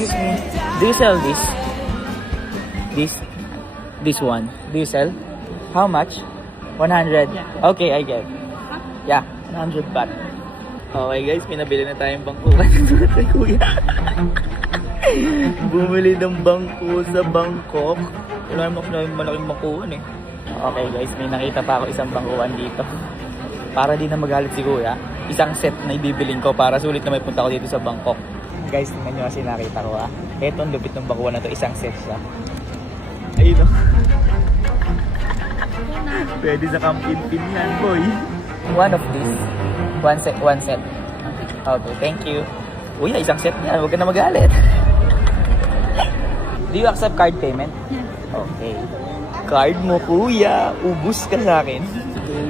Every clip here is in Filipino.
Excuse me. Do you sell this? This one. Do you sell? How much? 100? Okay, I get. Yeah, 100 baht. Okay guys, pinabili na tayong bangkuhan kay kuya. Bumili ng bangko sa Bangkok. Wala naman malaking bangkuhan eh. Okay guys, may nakita pa ako isang bangkuhan dito. Para di na magalit si kuya, isang set na ibibiling ko para sulit na may punta ko dito sa Bangkok. Guys, tingnan nyo kasi nakita ko Eto ang lupit ng bangkuhan na to, isang set siya. Ayun o. Pwede sa kampin-pin yan, boy. One of these. One set. Okay, thank you. Uy, isang set yan. Huwag ka na magalit. Do you accept card payment? Okay. Card mo, kuya. Ubus ka sa akin.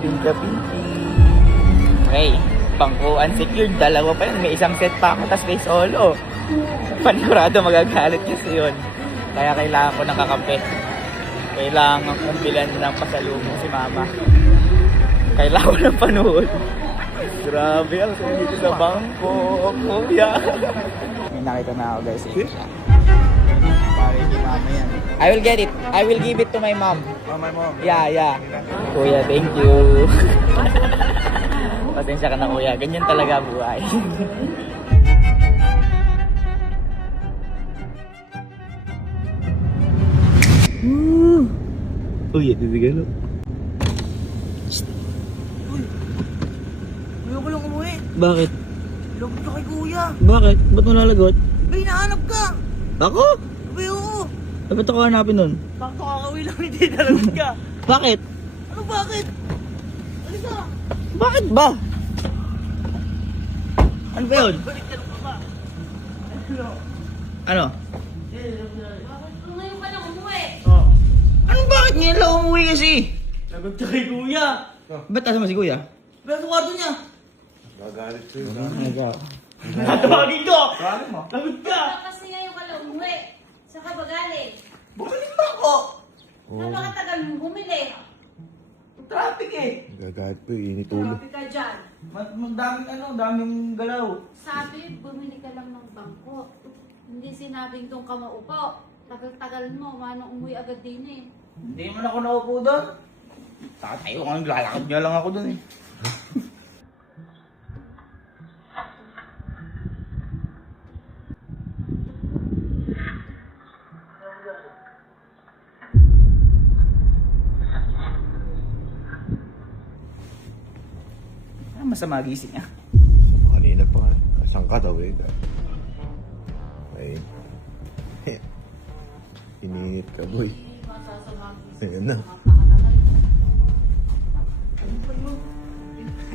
Ping ka, pinky. Okay. Bangko unsecured. Dalawa pa yun. May isang set pa ako, tas may solo. Panigurado magagalit kasi yun. Kaya kailangan ko ng kakampi. Kailangan kong bilan ng pasalubong si mama. Kailangan ko ng panood. Grabe ang saya dito sa bangko. Kuya. May nakita na ako guys. Pare ni mama yan. I will get it. I will give it to my mom. Oh, my mom. Yeah. Kuya, thank you. Pasensya ka na kuya. Ganyan talaga buhay. Uy, ito sigalo. Ayaw ko lang umuwi. Bakit? Lagot ka kay kuya. Bakit? Ba't mo nalagot? Bay, nahanap ka. Ako? Bay, oo. Ba't ako hanapin nun? Bakit kakauwi lang hindi nalagot ka? Bakit? Ano bakit? Alisa. Bakit ba? Ano ba yun? Balik ka lang ba? Ano? Ngayon ka lang umuwi. Oh. Ano bakit ngayon lang umuwi kasi? Lagot ka kay kuya. Ba't asama si kuya? Bay, sa kwarto niya. Gagalit ko yun. Tatawagin ko. Gagalit mo? Lagot ka. Kasi ngayon ka lang umuwi. Saan ka ba galing? Bumalik ba ako? Napakatagal mong bumili. Traffic eh. Gagalit ko, init ulo. Grabe ka dyan. Daming galaw. Sabi, bumili ka lang ng bangko. Hindi sinabing doon ka maupo. Tagal-tagal mo, manong umuwi agad din eh. Hindi man ako naupo doon. Tatayo ka, lalakad nga lang ako dun eh. Masama gising niya. Kanina pa nga. Saan ka daw eh? Ay. Iningit ka, boy. Ayan na.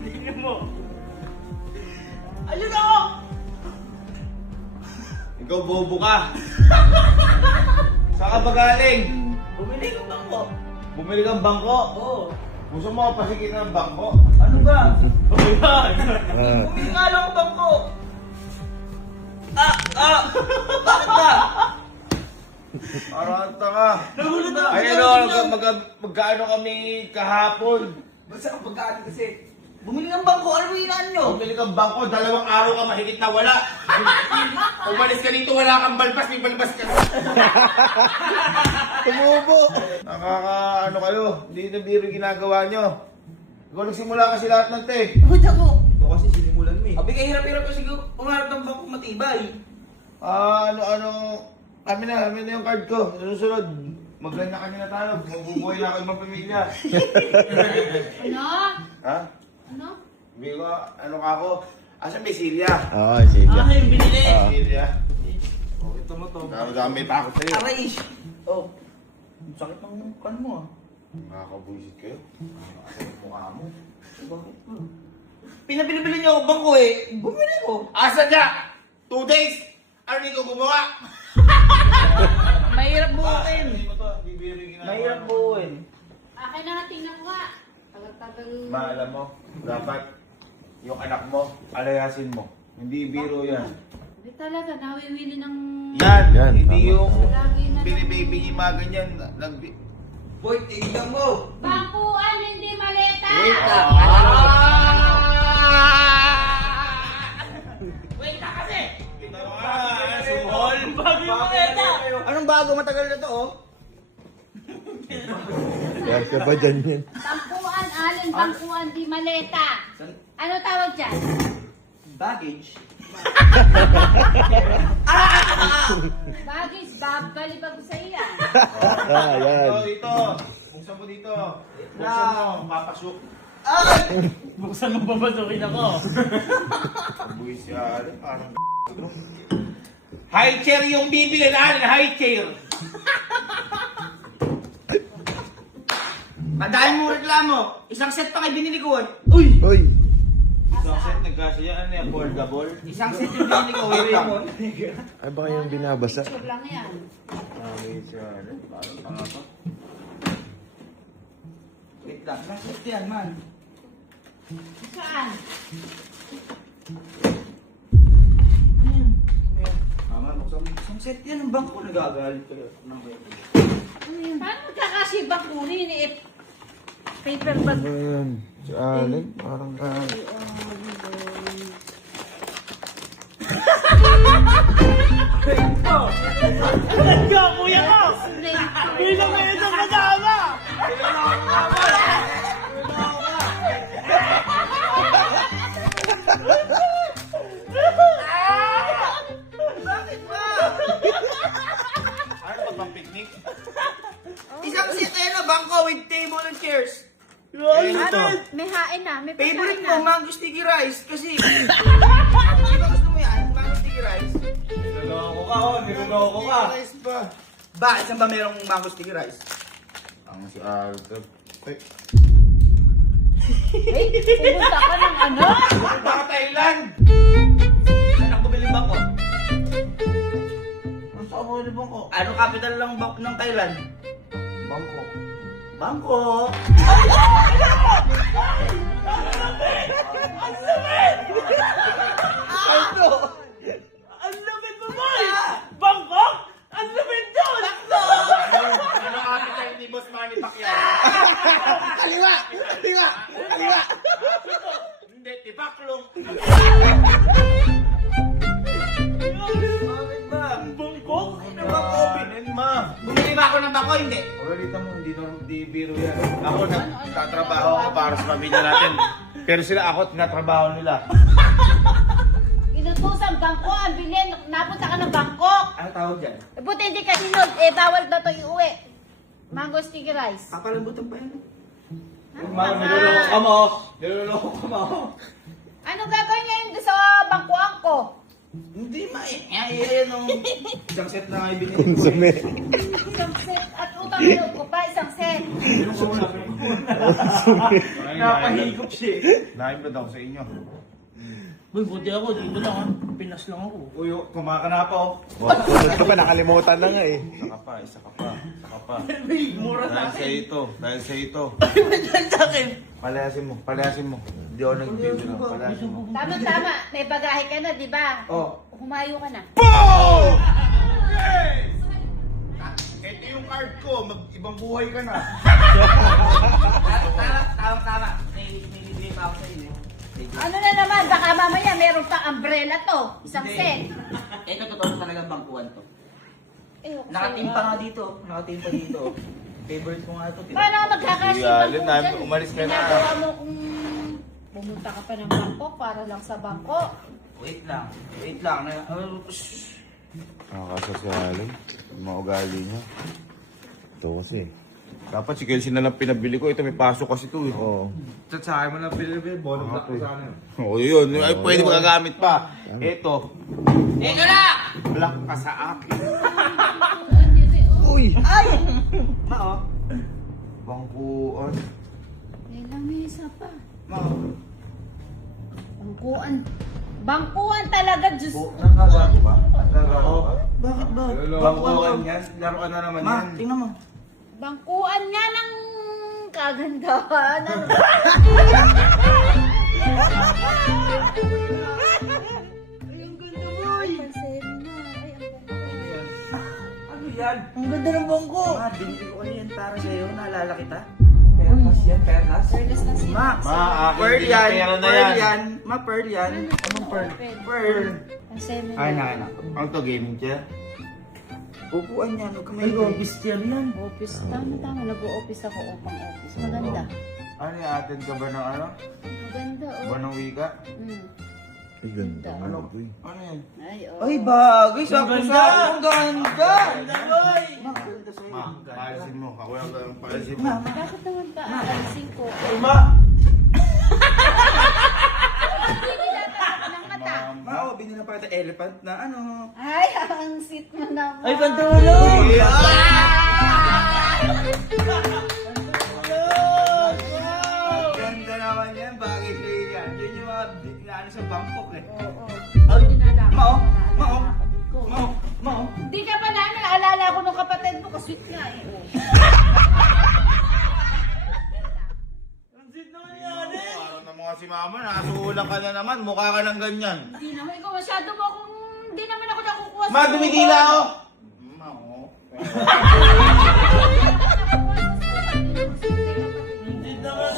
Tingnan mo. Ayun ako! Ikaw bobo ka! Saan ka ba galing? Bumili ko bangko. Bumili kang bangko? Oo. Gusto mo pasigit ng bangko? Ano ba? Ayan. Ah. Bumili nga lang ako bangko. Bakit ba? Parang tanga. Nagulat ako. Ay ano, magkaano kami kahapon? Basta ang pagkaan kasi. Bumili ng bangko, ano ba hinaan nyo? Bumili kang bangko, 2 araw ka mahigit na wala. Umalis ka dito, wala kang balbas, may balbas ka. Tumubo. Ano kayo, hindi na biro yung ginagawa nyo. Ikaw nagsimula kasi lahat ng te. Bakit ako? Ikaw kasi sinimulan mo eh. Abi kay hirap-hirap kasi umarap ng bangko matibay. Kami na yung card ko. Susunod, maganda kami na tayo. Mabubuhay na ako ibang pamilya. Ano? Ha? Ano? Hindi ko, ano ka ako? Asan may Silya? Oo, sige. Yung binili. Silya. Oh, ito mo to. May takot sa'yo. Aray! Oh. Ang sakit ng kan mo ah. Nakakabuisit kayo. Nakakasal ang mukha mo. Bakit mo? Pinabili niyo ako bangko eh. Bumili ko. Asa niya? 2 days? Ano nito gumawa? Mahirap buuin. Hindi mo to, bibiro yung ginagawa. Mahirap buuin. Akin na tingnan ko nga. Tagal-tagal. Maalam mo, dapat yung anak mo, alayasin mo. Hindi biro yan. Hindi talaga, nawiwili ng... Yan, hindi tama. yung Lagi na lang. binibaby yung mga ganyan. Boy, tignan mo. Bangkuan, hindi maleta! Wait lang. Wait na kasi! Suhol! Bago yung maleta! Anong bago? Matagal na to, oh. Kaya ka ba dyan yan? Bangkuan, Allen, bangkuan, di maleta. Ano tawag dyan? Baggage. Bagis, balibag ko sa iya. Yan. Dito. Buksan mo dito. Buksan mo. Papasok. Buksan mo papasukin ako. Buwis yan. Parang High chair yung bibili natin, high chair. Madami mo reklamo. Isang set pa kayo binili ko, eh. Uy! Uy! isang set nagkasya. Ano yan? Affordable? Isang set yung binili ko, eh, Raymond. Ay, baka yung binabasa. Picture lang yan. Buwis yan. Parang tanga to. Wait lang, isang set yan, man. Saan? Mama, buksan mo. Isang set yan, ang bangko. Nagagalit kayo. Paano magkakasibak kunin eh? Paper bag. Ayan. Si Allen, parang Go, kuya ko! Bilang kayo sa kasama! Bakit ba? Ano ba bang picnic? Isang set yan na bangko with table and chairs. Ano? May hain na, may Favorite pagkain mo, na. mango sticky rice. Kasi, di ba gusto mo yan? Mango sticky rice. Niloloko ka, oh. Niloloko ka. Rice ba? Bakit saan ba merong mango sticky rice? Ang si Alter. Eh, pumunta ka ng ano? Baka Thailand! Saan ako bumili bangko? Ang saan ako bumili bangko? Ano capital ng Thailand? Bangko. Bangko! Ano? Ang lapit mo, boy! Bangkok? Ang lapit doon! Ano appetite ni Boss Manny Pacquiao? Kaliwa! Kaliwa! Kaliwa! Hindi, tibaklong. Bakit ba? Bangkok? Ano ba COVID? Ma. Bumili ba ako ng bangko? Hindi. Ulit mo, hindi biro yan. Ako nagtatrabaho ako para sa pamilya natin. Pero sila ako, tinatrabaho nila. Inutusan bangko, ang bilhin, napunta ka ng Bangkok. Ano tawag dyan? Eh, buti hindi ka sinod, eh bawal na to iuwi. Mango sticky rice. Kakalambutan pa yan. Ma, niloloko ka mo. Niloloko ka mo. Ano gagawin niya yun sa bangkuan ko? Hindi Ayan o. Isang set na nga ibinili ko. konsume. Isang set at utang loob ko pa, isang set. Napahigop siya. Naibad ako sa inyo. Uy, buti ako. Dito lang ha. Pinas lang ako. Uy, kumakana pa oh. Sunod ka pa, nakalimutan na nga eh. Isa ka pa, isa ka pa, isa ka pa. Uy, mura sa Dahil sa akin. ito, dahil sa ito. Ay, madyan sa akin. Palayasin mo. Hindi ako nagbibiro, palayasin mo. Tama, may bagahe ka na, di ba? Oh. Humayo ka na. Ito yung card ko, mag-ibang buhay ka na. Tama. May libre pa ako sa inyo. Ano na naman, baka mamaya meron pa umbrella to, isang set. Ito totoo talaga bangkuhan to. Eh, okay. Nakatim pa nga dito. Nakatim pa dito. Favorite ko nga ito. Paano ka magkakasibang Kuya, ko Allen, dyan? umalis ka na. Ginagawa mo kung pumunta ka pa ng Bangkok para lang sa Bangkok. Wait lang. Nakakasa si Allen. Yung mga ugali niya. Ito kasi. Dapat si Kelsey na lang pinabili ko. Ito may pasok kasi ito eh. Oo. Tsatsahay mo lang pinabili. Bonus na ko sa akin. Oo, yun. Ay, pwede magagamit pa. Ito. Ito na! Black ka sa akin. Uy! Ma, oh. Bangkuan. May lamesa pa. Ma, oh. Bangkuan. Bangkuan talaga, Diyos. Nakagawa ba? Nakagawa ba? Bakit ba? Bangkuan yan. Laruan na naman Ma, yan. tingnan mo. Bangkuan nga ng kagandahan. Ang ganda, boy! Ano yan? Ang ganda ng bangko. Ma, binili ko yan para sa'yo. Naalala kita? Perlas yan, perlas. Perlas na siya. Ma, Ma, akin pearl din yan. yung pera na Pearl yan. yan. Ma, pearl yan. Anong pearl? Pearl. Ang seminar. Ay, na. Ang to, gaming chair? Upuan niya, huwag ka may Office chair yan. Office. Tama. Nag-o-office ako upang office. Maganda. Ano yung attend ka ba ng ano? Maganda, oh. Ba ng wika? Mm. Ay, ganda. Ano? Ano yan? Ay, oh. Ay, bagay. Sakto-sakto. Ang ganda. Ma, paalisin mo. Ako yung paalisin mo. Bakit naman ba aalisin ko? Ng mata. Ma, oh, binila pa kita elephant na ano. Ay, ang sweet mo naman. Ay, pantulog! Ganda naman yan. Bagay sa'yo yan. Yun yung mga ano sa Bangkok eh. Oo. Ay, Dinadama. Mao, Ko. Mao. Hindi ka pa namin naalala ko nung kapatid mo, kasweet nga eh. Parang na mga si mama, nakasulang ka na naman. Mukha ka ng ganyan. Hindi naman, ikaw masyado mo akong, hindi naman ako nakukuha sa Ma, dumidila ako! Ma, oh. Hindi naman,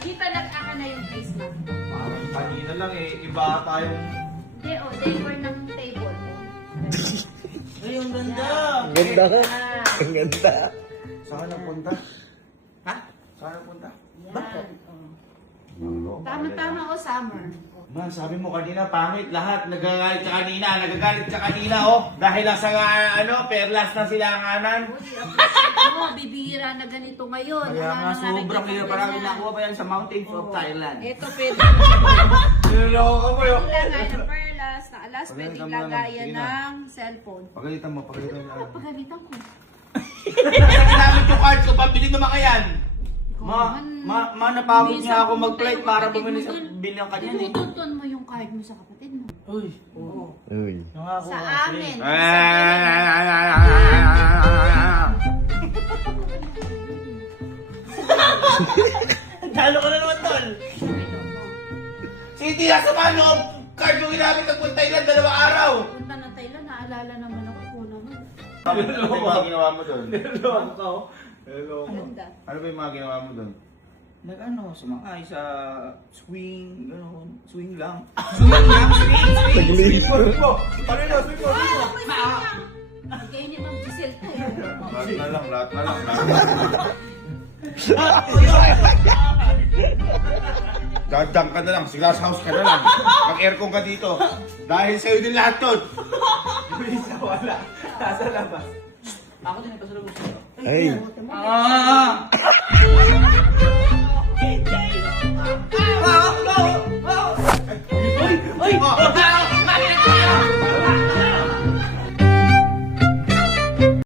Di pa nag-aka na yung face mask. Parang kanina lang eh. Iba tayong... Hindi, oh, decor ng table. Ay, ang ganda! Ang ganda ka. Ang ganda. Saan napunta? Ha? Saan napunta? Yan, oh. Tama-tama o summer. Man, sabi mo kanina, pangit lahat. Nagagalit ka kanina, oh. Dahil lang sa, perlas na silanganan. Uy, bibihira na ganito ngayon. Kaya Wala nga, nang sobrang nakikita kaya parang ganyan. nakuha pa yan sa mountains of Thailand. Ito pwede. Niloloko ko yun. Ilagay ng perlas na alas, Pagalitan pwedeng mo na lang. lagayan Sige na. ng cellphone. Pagalitan mo. Pagalitan ko. Sa ginamit yung cards ko, pambili naman ka yan. Ikaw naman, Napagod niya ako minsan mag-flight pumunta para yung bumili kapatid sa mo dun. bilang kanyan eh. Tinutuntun mo yung card mo sa kapatid mo. Uy, Uy. nangako Sa kasi. amin. Talo ka na naman, tol! Sige, nasa mano, card mo ginamit ng punta Thailand 2 araw. Punta ng Thailand, naalala naman ako ko naman. Ano yung mga ginawa mo doon? Niloloko ka, oh. Maganda. Ano ba yung mga ginawa mo doon? Nag-ano, sumakay sa swing, gano'n, swing lang. Nag-leave. Ano na, swing mo? Ah, may sayang. Bigay ni Ma'am Giselle to. Lahat na lang. Dadang ka na lang, glass house ka na lang. Mag-aircon ka dito. Dahil sa'yo din lahat yun. Isa wala. Nasa labas. Ako din ipasalubog sa'yo. Ay. Ah! Uy! Uy!